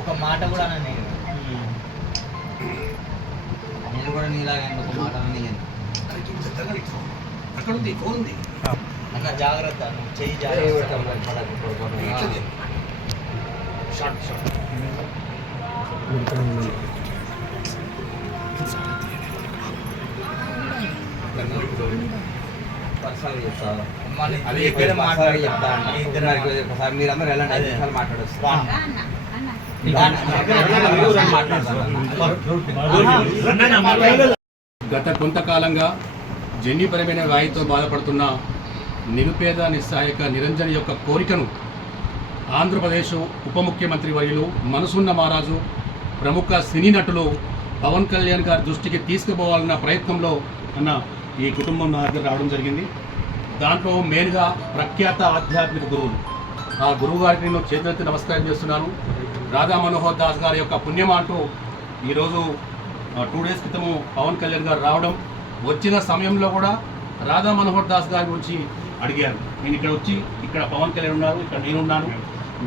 ఒక మాట కూడా నేను కూడా నీలాగా ఒక మాట అక్కడ ఉంది ఫోన్ ఉంది అన్న జాగ్రత్త చెయ్యి జాగ్రత్త మీరందరూ వెళ్ళండి 5 నిమిషాలు మాట్లాడొచ్చు. గత కొంతకాలంగా జన్యుపరమైన వ్యాధితో బాధపడుతున్న నిరుపేద నిస్సహాయక నిరంజన్ యొక్క కోరికను ఆంధ్రప్రదేశ్ ఉప ముఖ్యమంత్రి వర్యులు మనసున్న మహారాజు ప్రముఖ సినీ నటులు పవన్ కళ్యాణ్ గారి దృష్టికి తీసుకుపోవాలన్న ప్రయత్నంలో అన్న ఈ కుటుంబం నా దగ్గర రావడం జరిగింది. దాంట్లో మెయిన్గా ప్రఖ్యాత ఆధ్యాత్మిక గురువులు ఆ గురువు గారికి నేను చేతులెత్తి నమస్కారం చేస్తున్నాను. రాధా మనోహర్ దాస్ గారి యొక్క పుణ్యం అంటూ ఈరోజు 2 డేస్ క్రితము పవన్ కళ్యాణ్ గారు రావడం, వచ్చిన సమయంలో కూడా రాధా మనోహర్ దాస్ గారి గురించి అడిగారు. నేను ఇక్కడ వచ్చి ఇక్కడ పవన్ కళ్యాణ్ ఉన్నారు, ఇక్కడ నేనున్నాను,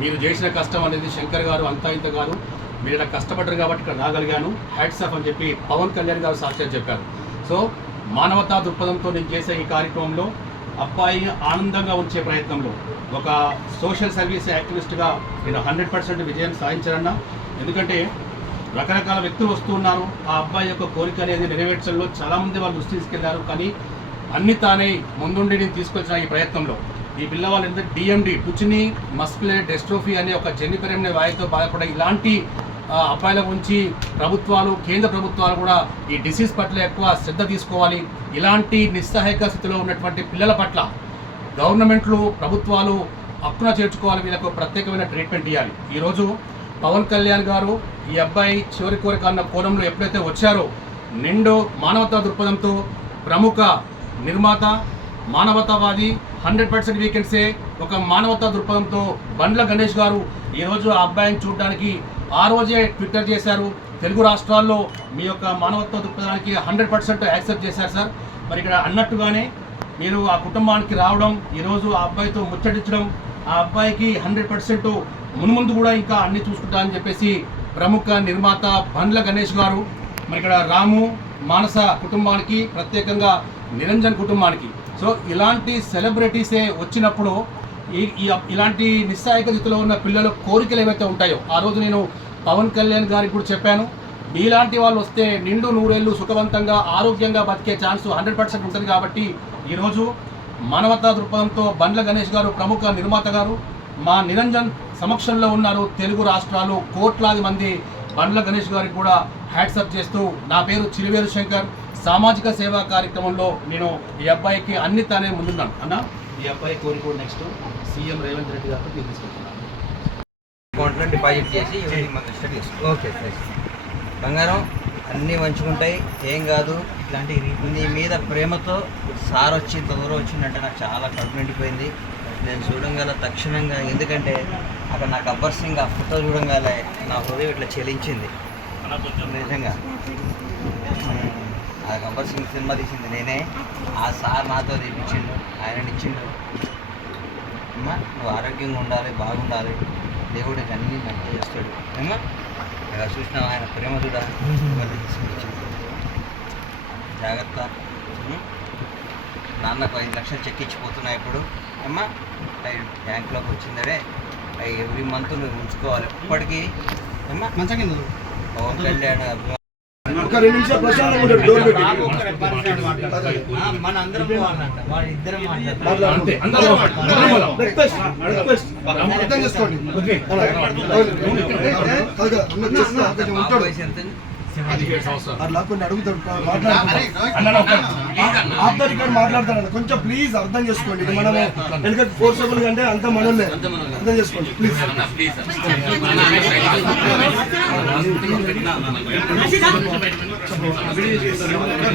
మీరు చేసిన కష్టం అనేది శంకర్ గారు అంతా ఇంత కాదు, మీరు ఇలా కష్టపడ్డారు కాబట్టి ఇక్కడ రాగలిగాను, హ్యాట్స్ ఆఫ్ అని చెప్పి పవన్ కళ్యాణ్ గారు సాక్షాత్ చెప్పారు. సో మానవతా దృక్పథంతో నేను చేసే ఈ కార్యక్రమంలో అబ్బాయిని ఆనందంగా ఉంచే ప్రయత్నంలో ఒక సోషల్ సర్వీస్ యాక్టివిస్ట్గా నేను 100% విజయం సాధించానన్నా. ఎందుకంటే రకరకాల వ్యక్తులు వస్తూ ఉన్నారు, ఆ అబ్బాయి యొక్క కోరిక అనేది నెరవేర్చడంలో చాలామంది వాళ్ళు దృష్టి తీసుకెళ్లారు. కానీ అన్ని తానే ముందుండి నేను తీసుకొచ్చిన ఈ ప్రయత్నంలో ఈ పిల్లవాళ్ళు ఎందుకంటే డిఎండి పుచ్చిని మస్కులర్ డెస్ట్రోఫీ అనే ఒక జన్యుపరమైన వ్యాధితో బాధపడే ఇలాంటి అబ్బాయిల గురించి ప్రభుత్వాలు, కేంద్ర ప్రభుత్వాలు కూడా ఈ డిసీజ్ పట్ల ఎక్కువ శ్రద్ధ తీసుకోవాలి. ఇలాంటి నిస్సహాయక స్థితిలో ఉన్నటువంటి పిల్లల పట్ల గవర్నమెంట్లు, ప్రభుత్వాలు హక్కున చేర్చుకోవాలి, వీళ్ళకు ప్రత్యేకమైన ట్రీట్మెంట్ ఇవ్వాలి. ఈరోజు పవన్ కళ్యాణ్ గారు ఈ అబ్బాయి చివరి కోరిక అన్న కోణంలో ఎప్పుడైతే వచ్చారో నిండు మానవతా దృక్పథంతో ప్రముఖ నిర్మాత, మానవతావాది, 100% వీ కెన్ సే ఒక మానవతా దృక్పథంతో బండ్ల గణేష్ గారు ఈరోజు ఆ అబ్బాయిని చూడడానికి ఆ రోజే ట్విట్టర్ చేశారు. తెలుగు రాష్ట్రాల్లో మీ యొక్క మానవతా దృక్పథానికి 100% యాక్సెప్ట్ చేశారు సార్. మరి ఇక్కడ అన్నట్టుగానే మీరు ఆ కుటుంబానికి రావడం, ఈరోజు ఆ అబ్బాయితో ముచ్చటించడం, ఆ అబ్బాయికి 100% మున్ముందు కూడా ఇంకా అన్ని చూసుకుంటా అని చెప్పేసి ప్రముఖ నిర్మాత బండ్ల గణేష్ గారు మరి ఇక్కడ రాము, మానస కుటుంబానికి, ప్రత్యేకంగా నిరంజన్ కుటుంబానికి, సో ఇలాంటి సెలబ్రిటీసే వచ్చినప్పుడు ఇలాంటి నిస్సహాయక స్థితిలో ఉన్న పిల్లల కోరికలు ఏవైతే ఉంటాయో ఆ రోజు నేను పవన్ కళ్యాణ్ గారికి కూడా చెప్పాను, ఇలాంటి వాళ్ళు వస్తే నిండు 100 ఏళ్ళు సుఖవంతంగా ఆరోగ్యంగా బతికే ఛాన్స్ 100% ఉంటుంది. కాబట్టి ఈరోజు మానవతా దృక్పథంతో బండ్ల గణేష్ గారు ప్రముఖ నిర్మాత గారు మా నిరంజన్ సమక్షంలో ఉన్నారు. తెలుగు రాష్ట్రాలు కోట్లాది మంది బండ్ల గణేష్ గారికి కూడా హ్యాట్సప్ చేస్తూ, నా పేరు చిలివేరు శంకర్, సామాజిక సేవా కార్యక్రమంలో నేను ఈ అబ్బాయికి అన్ని తానే ముందున్నాను అన్న. ఈ అబ్బాయి కోరిక నెక్స్ట్ సీఎం రేవంత్ రెడ్డి గారితో తీసుకుంటున్నాను. అకౌంట్లో డిపాజిట్ చేసి ఓకే సార్. బంగారం అన్నీ మంచిగుంటాయి, ఏం కాదు. ఇలాంటి నీ మీద ప్రేమతో సార్ వచ్చి ఇంత దూరం వచ్చిందంటే నాకు చాలా కడుపు నిండిపోయింది. నేను చూడంగాల తక్షణంగా, ఎందుకంటే అక్కడ నాకు గబ్బర్ సింగ్ ఆ ఫోటో చూడంగానే నా హృదయం ఇట్లా చెలించింది నిజంగా. ఆ గబ్బర్ సింగ్ సినిమా తీసింది నేనే, ఆ సార్ నాతో తీపించిండు, ఆయన ఇచ్చిండు. అమ్మా నువ్వు ఆరోగ్యంగా ఉండాలి, బాగుండాలి, దేవుడికి అన్నీ మంచి చేస్తాడు. అమ్మా ఇలా చూసినా ఆయన ప్రేమ కూడా జాగ్రత్త. నాన్నకు 5 లక్షలు చెక్ ఇచ్చిపోతున్నాయి ఇప్పుడు. అమ్మా బ్యాంకులోకి వచ్చిందడే ఎవ్రీ మంత్ నువ్వు ఉంచుకోవాలి ఎప్పటికీ. అమ్మా పవన్ కళ్యాణ్ మన అందరం ఇద్దరం మాట్లాడతాడు కొంచెం ప్లీజ్ అర్థం చేసుకోండి. మనం ఎందుకంటే ఫోర్సబుల్ అంటే అంత మనల్ని అర్థం చేసుకోండి ప్లీజ్.